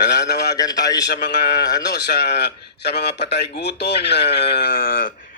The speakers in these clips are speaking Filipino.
Nananawagan tayo sa mga sa mga patay gutom na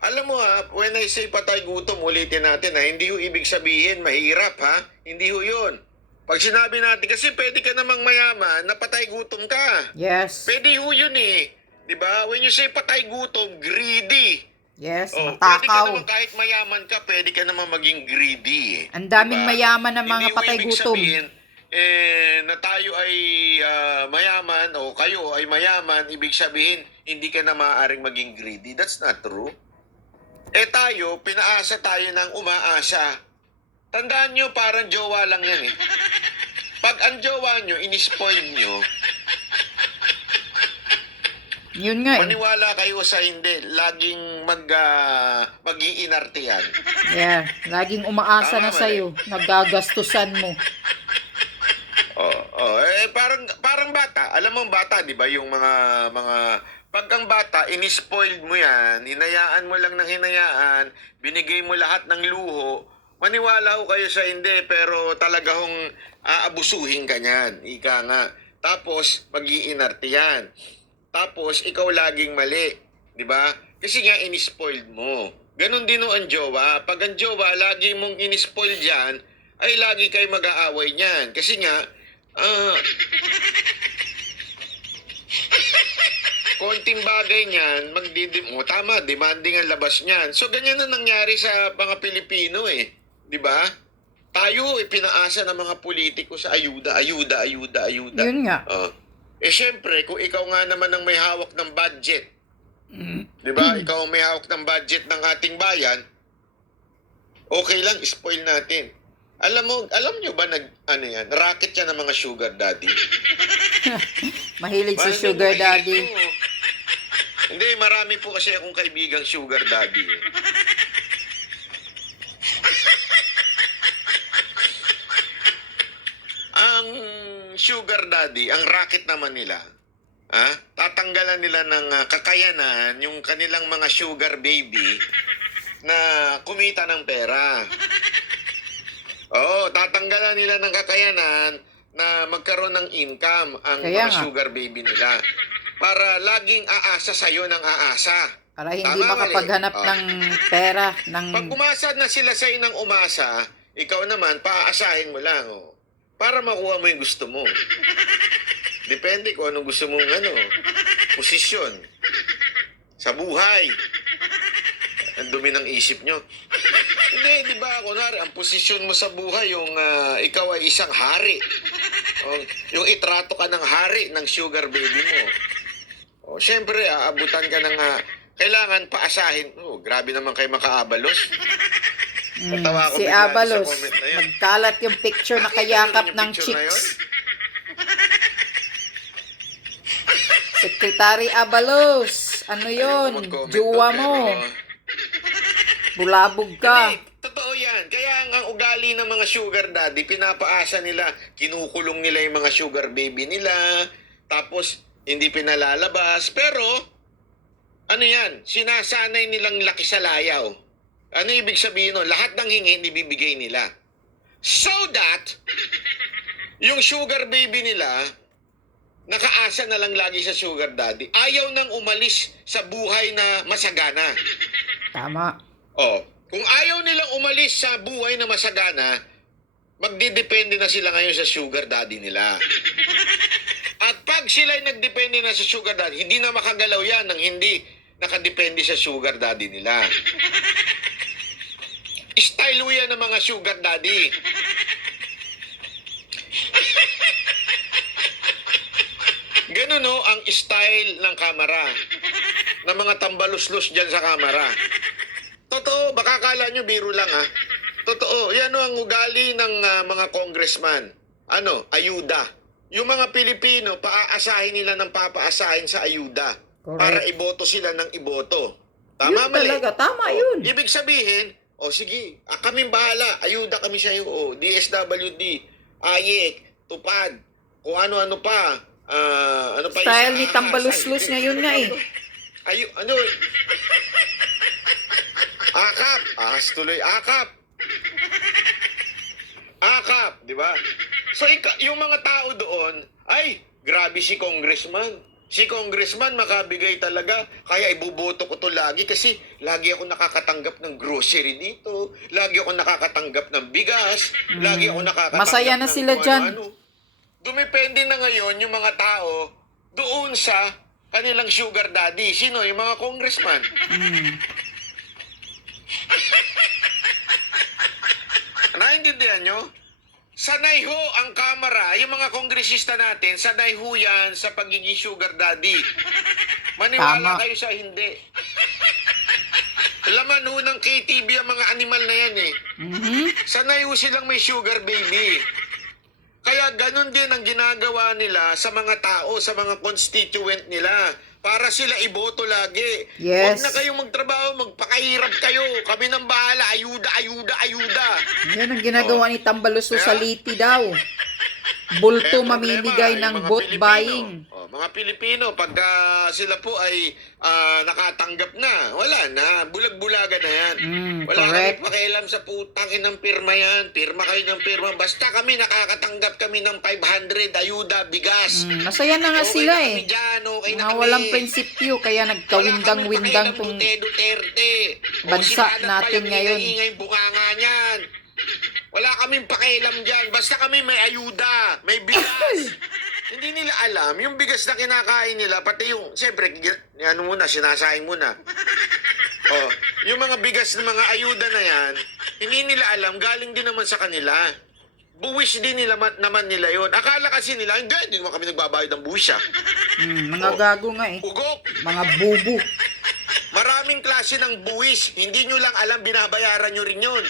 alam mo when I say patay gutom, ulitin natin hindi ho ibig sabihin mahirap Hindi ho 'yun. Pag sinabi natin kasi pwede ka namang mayaman na patay gutom ka. Yes. Pwede ho 'yun 'Di ba? When you say patay gutom, greedy. Yes, Pwede ka matakaw. naman kahit mayaman ka, pwede ka naman maging greedy. Ang daming mayaman na mga Hindi ho patay ibig gutom. sabihin, na tayo ay mayaman o kayo ay mayaman, ibig sabihin, hindi ka na maaaring maging greedy. That's not true. Tayo, pinaasa tayo ng umaasa. Tandaan nyo, parang jowa lang yan Pag ang jowa nyo, inispoil nyo, Yun nga maniwala kayo sa hindi, laging mag-iinarte yan. Yeah, laging umaasa na sa'yo. Nagagastusan mo. Parang bata. Alam mo ang bata, 'di ba? Yung mga pag ang bata, inispoiled mo 'yan, hinayaan mo lang ng hinayaan, binigay mo lahat ng luho, maniwala ko kayo sa hindi, pero talaga hong aabusuhin ka niyan. Ika nga. Tapos mag-iinarte yan. Tapos ikaw laging mali, 'di ba? Kasi nga inispoiled mo. Ganon din ang jowa. Pag ang jowa lagi mong inispoil diyan, ay lagi kayo mag-aaway niyan. Kasi nga konting bagay niyan, tama, demanding ang labas niyan. So ganyan na nangyari sa mga Pilipino 'di ba? Tayo pinaasa ng mga politiko sa ayuda. Yun nga. Syempre, kung ikaw nga naman ang may hawak ng budget, di ba? Ikaw ang may hawak ng budget ng ating bayan, okay lang, spoil natin. Alam nyo ba racket yan ng mga sugar daddy? Mahilig sa sugar daddy. Hindi, marami po kasi akong kaibigang sugar daddy. Ang sugar daddy, ang racket naman nila, tatanggalan nila ng kakayanan yung kanilang mga sugar baby na kumita ng pera. Tatanggalan nila ng kakayanan na magkaroon ng income ang mga sugar baby nila. Para laging aasa sa'yo ng aasa. Para hindi makapaghanap ng pera. Pag umasa na sila sa'yo ng umasa, ikaw naman, paaasahin mo lang. Para makuha mo yung gusto mo. Depende kung anong gusto mong posisyon sa buhay. Ang dumi ng isip nyo. Hindi, di ba? Kunwari, ang posisyon mo sa buhay, yung ikaw ay isang hari. Yung itrato ka ng hari ng sugar baby mo. Siyempre, aabutan ka ng kailangan paasahin. Grabe naman kayo makaabalos. Si Abalos, nagkalat yung picture na kayakap ng chicks. Secretary Abalos, ano yun? Juwa mo. Bulabog ka. Totoo yan. Kaya ang ugali ng mga sugar daddy, pinapaasa nila, kinukulong nila yung mga sugar baby nila, tapos hindi pinalalabas. Pero, sinasanay nilang laki sa layaw. Ano ibig sabihin nun? Lahat ng hingin, ibibigay nila. So that, yung sugar baby nila, nakaasa na lang lagi sa sugar daddy. Ayaw nang umalis sa buhay na masagana. Tama. Kung ayaw nilang umalis sa buhay na masagana, magdidepende na sila ngayon sa sugar daddy nila. At pag sila'y nagdepende na sa sugar daddy, hindi na makagalaw yan ng hindi nakadepende sa sugar daddy nila. Style yan ng mga sugar daddy. Ganun ang style ng kamera. Ng mga tambaluslos dyan sa kamera. Totoo, baka akala nyo biro lang Totoo, yan ang ugali ng mga congressman. Ayuda. Yung mga Pilipino, paaasahin nila ng papaasahin sa ayuda. Correct. Para iboto sila ng iboto. Tama, yun mali? Talaga, tama yun. Ibig sabihin, sige, kaming bahala, ayuda kami sa iyo, DSWD, AYEK, TUPAD, kung ano-ano pa, ano pa style ni Tambaluslos ngayon nga AKAP, tuloy, AKAP, di ba? So, yung mga tao doon, ay, Grabe si congressman. Si congressman makabigay talaga. Kaya ibuboto ko to lagi kasi lagi ako nakakatanggap ng grocery dito. Lagi ako nakakatanggap ng bigas. Lagi ako nakakatanggap Masaya na ng sila kung dyan. ano-ano. Dumepende na ngayon yung mga tao doon sa kanilang sugar daddy. Sino? Yung mga congressman. Naintindihan nyo? Sanay ho ang Kamara, yung mga kongresista natin, sanay ho yan sa pagiging sugar daddy. Maniwala Tama. kayo sa hindi. Laman ho ng KTV ang mga animal na yan eh. Sanay ho silang may sugar baby. Kaya ganun din ang ginagawa nila sa mga tao, sa mga constituent nila. Para sila iboto lagi. Yes. Huwag na kayong magtrabaho, magpakahirap kayo. Kami nang bahala, ayuda, ayuda, ayuda. Yan ang ginagawa ni Tambaluso sa Liti daw. Bulto Problema, mamimigay yung ng mga vote Pilipino. buying. Mga Pilipino, pagka sila po ay nakatanggap na, wala na, bulag-bulaga na yan. Wala Correct. kami pakialam sa putang inang pirma yan. Pirma kayo ng pirma. Basta kami nakakatanggap kami ng 500, ayuda, bigas. Masaya na nga Okay sila na eh. kami dyan, okay na Mga kami. walang prinsipyo, kaya nagkawindang-windang tong Duterte. bansa natin ngayon. Ingay bunganga niyan. Wala kaming pakialam dyan. Basta kami may ayuda, may bigas. Hindi nila alam, yung bigas na kinakain nila, pati yung, siyempre, ano muna, sinasahing muna. Oh, yung mga bigas ng mga ayuda na yan, hindi nila alam, galing din naman sa kanila. Buwis din nila naman nila yon. Akala kasi nila, hindi naman kami nagbabayad ng buwis ah. Mga gago nga eh. Ugok! Mga bubu. Maraming klase ng buwis. Hindi nyo lang alam, binabayaran nyo rin yun.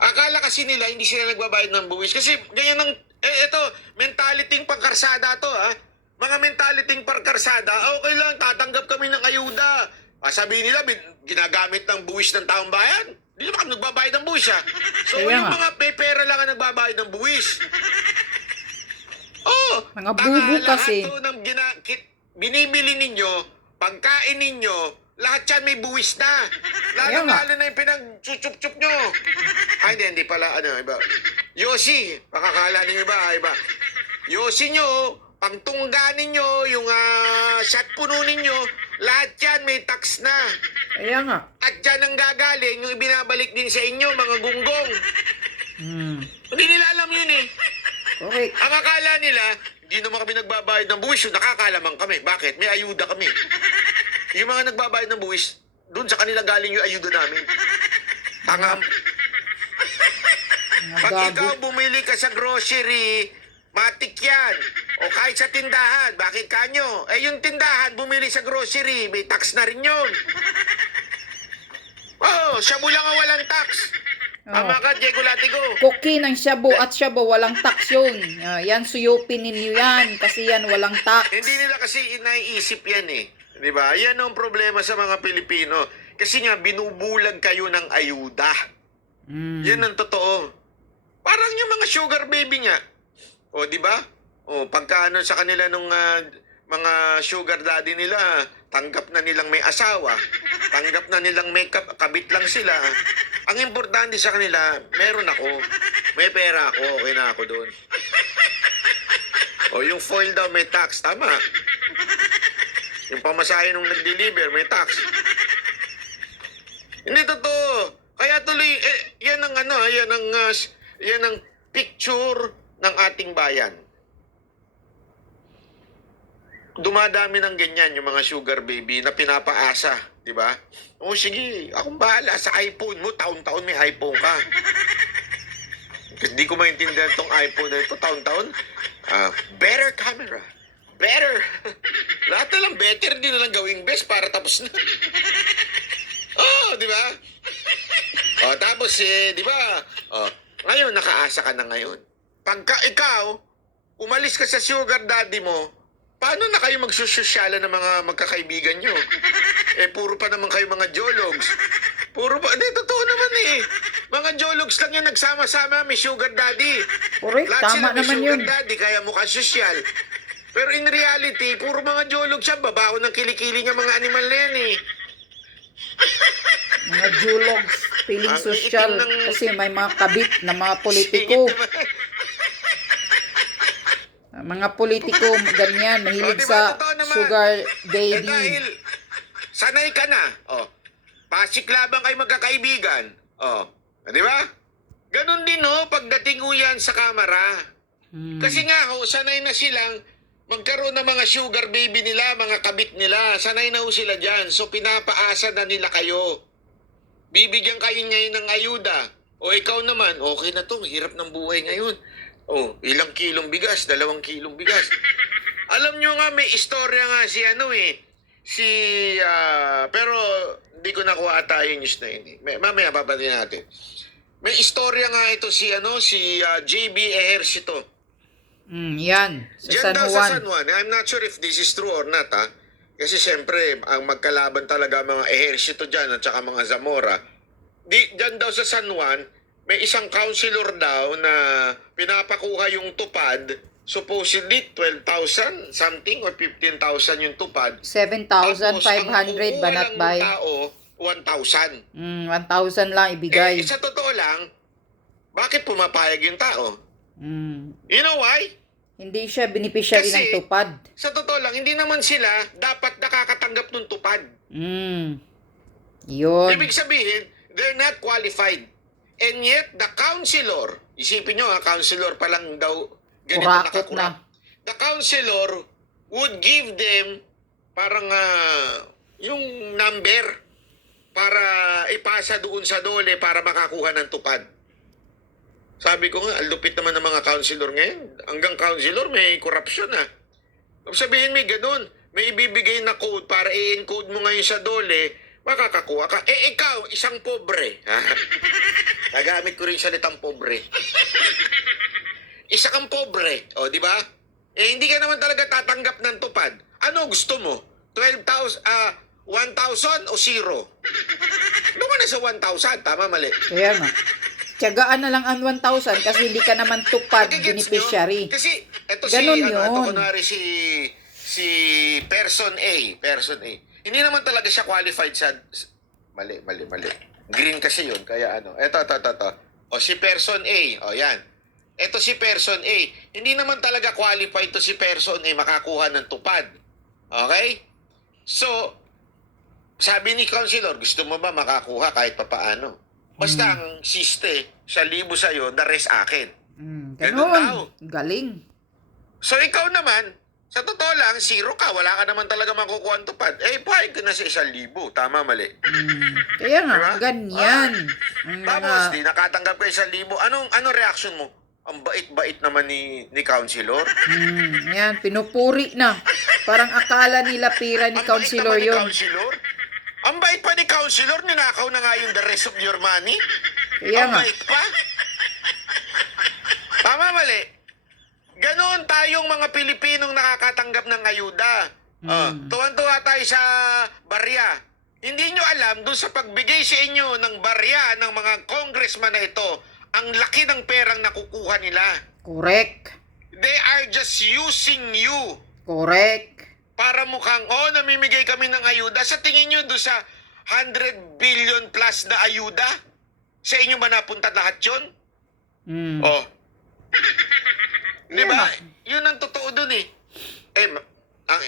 Akala kasi nila, hindi sila nagbabayad ng buwis. Kasi ganyan ng, ito, mentaliting pangkarsada to, ha? Mga mentaliting pangkarsada, okay lang, tatanggap kami ng ayuda. Sabihin nila, ginagamit ng buwis ng taong bayan. Hindi naman kami nagbabayad ng buwis, ha? So, Kaya yung nga. mga may pera lang ang nagbabayad ng buwis. Oh, Mga bubu kasi. Lahat to ng binibili ninyo, pagkain ninyo, lahat yan may buwis na. Kaya nga. Lalo na yung pinag-chup-chup nyo. Ay, hindi pala, iba. Yosi, pakakala ninyo iba. Yosi nyo, pangtungga ninyo, yung shot puno ninyo, lahat yan may tax na. Kaya nga. At dyan ang gagaling, yung ibinabalik din sa inyo, mga gunggong. Hindi nila alam yun eh. Correct. Ang akala nila, hindi naman kami nagbabayad ng buwis, yung nakakalamang kami. Bakit? May ayuda kami. Yung mga nagbabayad ng buwis, doon sa kanila galing yung ayuda namin. Tangam. Mga Pag gago. ikaw bumili ka sa grocery, matik yan. O kahit sa tindahan, bakit kanyo? Yung tindahan, bumili sa grocery, may tax na rin yun. Oh, shabu lang ang walang tax. Tama ka, Diego Latigo. Koki ng shabu at shabu, walang tax yun. Yan, suyupin ninyo yan. Kasi yan, walang tax. Hindi nila kasi naiisip yan eh. Di ba? Yan ang problema sa mga Pilipino. Kasi nga, binubulag kayo ng ayuda. Yan ang totoo. Parang yung mga sugar baby nga. O, di ba? O, pagka sa kanila nung mga sugar daddy nila, tanggap na nilang may asawa. Tanggap na nilang may kabit lang sila. Ang importante sa kanila, meron ako. May pera ako. Okay na ako doon. O, yung foil daw may tax. Tama. Yung pamasahe nung nag-deliver, may tax. Hindi totoo. Kaya tuloy, yan ang yan ang picture ng ating bayan. Dumadami ng ganyan yung mga sugar baby na pinapaasa, di ba? O sige, akong bahala sa iPhone mo, taon-taon may iPhone ka. Hindi ko maintindihan tong iPhone na ito, taon-taon. Better camera. Better. Lahat na lang better, di na lang gawing best para tapos na. Oh, di ba? Oh, tapos di ba? Oh, ngayon nakaasa ka na ngayon. Pagka ikaw umalis ka sa sugar daddy mo, paano na kayo magsosyala ng mga magkakaibigan nyo? Puro pa naman kayo mga jologs. Puro pa, hindi, totoo naman eh. Mga jologs lang yan, nagsama-sama, may sugar daddy. Correct, Lahat tama sila may naman sugar yun. daddy, kaya mukha sosyal. Pero in reality, puro mga jolog siya, babaho ng kilikili niya mga animal na yan eh. Mga julogs, feeling Ang social. iitim ng- Kasi may mga kabit na mga politiko. Mga politiko, ganyan, mahilig diba? sa Totoo naman. sugar Dahil baby. sanay ka na. Pasiklabang kayo magkakaibigan. Di ba? Ganon din pagdating yan sa kamera. Kasi nga sanay na silang magkaroon ng mga sugar baby nila, mga kabit nila. Sanay na sila dyan. So pinapaasa na nila kayo. Bibigyan kayo ngayon ng ayuda. O ikaw naman, okay na to, hirap ng buhay ngayon. Ilang kilong bigas, 2 kilong bigas. Alam nyo nga, may istorya nga pero hindi ko nakuha ata yung news na yun. Mamaya papatin natin. May istorya nga ito si JB Ejercito. Yan, sa Diyan San daw sa Juan. San Juan. I'm not sure if this is true or not, ha? Kasi siyempre, ang magkalaban talaga mga Ejercito dyan at saka mga Zamora. Diyan daw sa San Juan, may isang councilor daw na pinapakuha yung tupad. Supposedly, 12,000 something or 15,000 yung tupad. 7,500 Tapos, banat ang bay. tao, 1,000. 1,000 lang ibigay. Sa totoo lang, bakit pumapayag yung tao? You know why? Hindi siya beneficiary ng Kasi, tupad. Sa totoo lang, hindi naman sila dapat nakakatanggap ng tupad. Yun. Ibig sabihin, they're not qualified. And yet, the councilor, isipin nyo councilor pa lang daw ganito Kurakot nakakurap. na. The councilor would give them parang yung number para ipasa doon sa dole para makakuha ng tupad. Sabi ko nga, lupit naman ng mga councilor ngayon. Hanggang councilor may corruption Sabihin may ganun. May ibibigay na code para i-encode mo ngayon sa dole, makakakuha ka. Ikaw, isang pobre. Nagamit ko rin salitang pobre. Isa kang pobre. Di ba? Hindi ka naman talaga tatanggap ng tupad. Ano gusto mo? 12,000, 1,000 o 0? Doon ka na sa 1,000. Tama, mali. Kaya nga. Tiyagaan na lang ang 1,000 kasi hindi ka naman tupad beneficiary. Kasi, ito Ganun ito yun. kunwari si person A. Hindi naman talaga siya qualified sa... Mali. Green kasi yun. Kaya Ito. Si person A. Yan. Ito si person A. Hindi naman talaga qualified to si person A makakuha ng tupad. Okay? So, sabi ni councilor, gusto mo ba makakuha kahit papaano? Basta ang siste, 1,000 sa'yo, the rest akin. Ganun daw. Galing. So, ikaw naman, sa totoo lang, 0 ka. Wala ka naman talaga makukuha ang tupad. Pahig ka na sa 1,000. Tama, mali. Kaya nga, Diba? ganyan. Tapos, di nakatanggap ka 1,000. Anong reaction mo? Ang bait-bait naman ni councilor. Yan, pinupuri na. Parang akala nila pira ni Ang councilor bait naman ni yun. councilor. Ang bait pa ni councilor, ninakaw na nga yung the rest of your money. Kaya Ang nga. bait pa. Tama, mali. Ganon tayong mga Pilipinong nakakatanggap ng ayuda. Tuwan-tuwa tayo sa barya. Hindi nyo alam, doon sa pagbigay sa inyo ng barya ng mga congressman na ito, ang laki ng perang nakukuha nila. Correct. They are just using you. Correct. Para mukhang, namimigay kami ng ayuda. Sa tingin nyo doon sa 100 billion plus na ayuda, sa inyo ba napunta lahat yun? Di ba? Yun ang totoo doon ang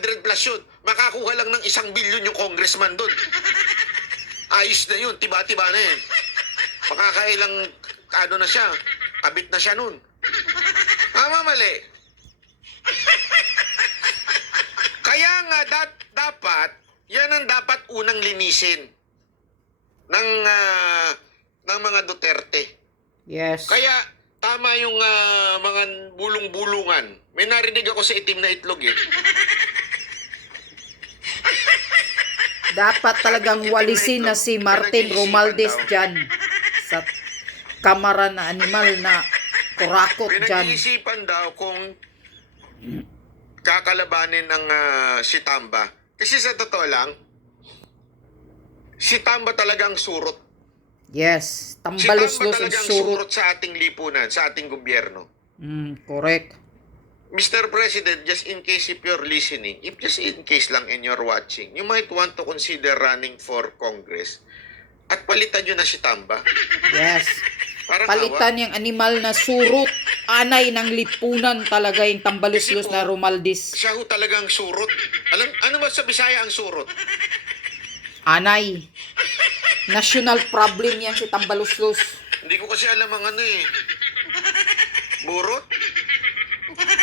100 plus yun, makakuha lang ng 1 billion yung congressman doon. Ayos na yun, tiba-tiba na yun. Makakailang, na siya, kabit na siya nun. Tama, mali. Kaya nga, dapat, yan ang dapat unang linisin ng mga Duterte. Yes. Kaya, tama yung mga bulong-bulungan. May narinig ako sa itim na itlog Dapat talagang walisin na si Martin Romualdez dyan sa kamara na animal na kurakot dyan. Pinag-iisipan daw kung kakalabanin ng si Tamba. Kasi sa totoo lang, si Tamba talagang surot. Yes. Si Tamba Tambalos-los ang talagang surot. surot sa ating lipunan, sa ating gobyerno. Correct. Mr. President, just in case if you're listening, if just in case lang and you're watching, you might want to consider running for Congress at palitan nyo na si Tamba. Yes. Parang Palitan yung animal na surot. Anay ng lipunan talaga yung tambaluslos Kasi po, na Romaldis. siya ho talagang surot. Ano ba sa Bisaya ang surot? Anay. National problem yan si tambaluslos. Hindi ko kasi alam ang ano eh. Burot?